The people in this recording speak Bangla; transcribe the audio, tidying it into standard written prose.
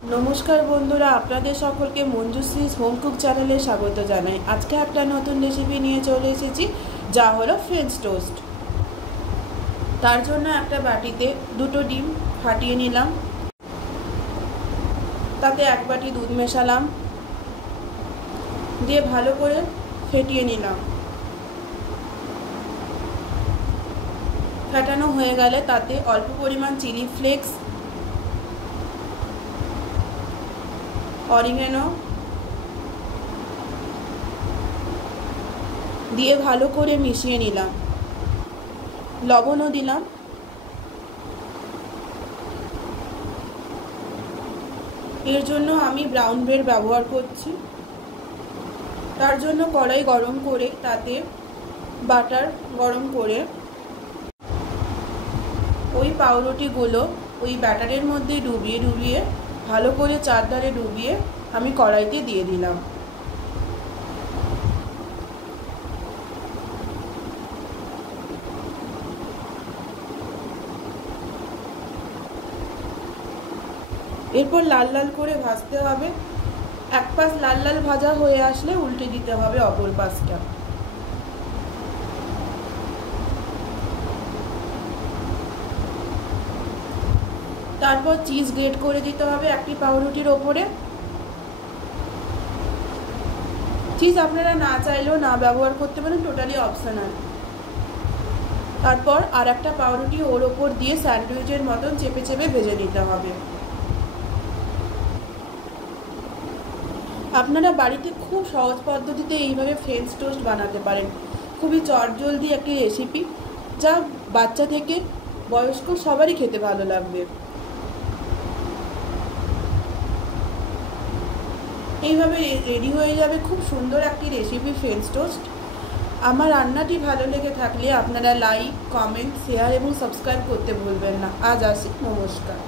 नमस्कार बंधुरा आपनादेर सकलके मंजुश्रीज होम कुक चैनेले स्वागत जानाई। आज के एक नतून रेसिपि निये चले एसेछि जा हलो फ्रेंच टोस्ट। तार जोन्नो एकटा बाटीते दुटो डिम फाटिये निलाम, ताते एक बाटी दूध मेशालाम, दिये भालो करे फेटिये निलाम। फेटानो हये गेले ताते अल्प परिमाण चिली फ्लेक्स, অরিগেনো দিয়ে ভালো করে মিশিয়ে নিলাম, লবণও দিলাম। এর জন্য আমি ব্রাউন ব্রেড ব্যবহার করছি। তার জন্য কড়াই গরম করে তাতে বাটার গরম করে ওই পাউরুটিগুলো ওই ব্যাটারের মধ্যে ডুবিয়ে ডুবিয়ে ভালো করে চারধারে ডুবিয়ে আমি কড়াইতে দিয়ে দিলাম। এরপর লাল লাল করে ভাজতে হবে। এক পাশ লাল লাল ভাজা হয়ে আসলে উল্টে দিতে হবে অপর পাশটা। তারপর চিজ গ্রেট করে দিতে হবে একটি পাউরুটির ওপরে। চিজ আপনারা না চাইলেও না ব্যবহার করতে পারেন, টোটালি অপশনাল। তারপর আর একটা পাউরুটি ওর ওপর দিয়ে স্যান্ডউইচের মতন চেপে চেপে ভেজে নিতে হবে। আপনারা বাড়িতে খুব সহজ পদ্ধতিতে এইভাবে ফ্রেঞ্চ টোস্ট বানাতে পারেন। খুবই চটজলদি একটি রেসিপি, যা বাচ্চা থেকে বয়স্ক সবারই খেতে ভালো লাগবে। এইভাবে রেডি হয়ে যাবে খুব সুন্দর একটি রেসিপি ফ্রেঞ্চ টোস্ট। আমার রান্নাটি ভালো লেগে থাকলে আপনারা লাইক, কমেন্ট, শেয়ার এবং সাবস্ক্রাইব করতে ভুলবেন না। আজ আসি, নমস্কার।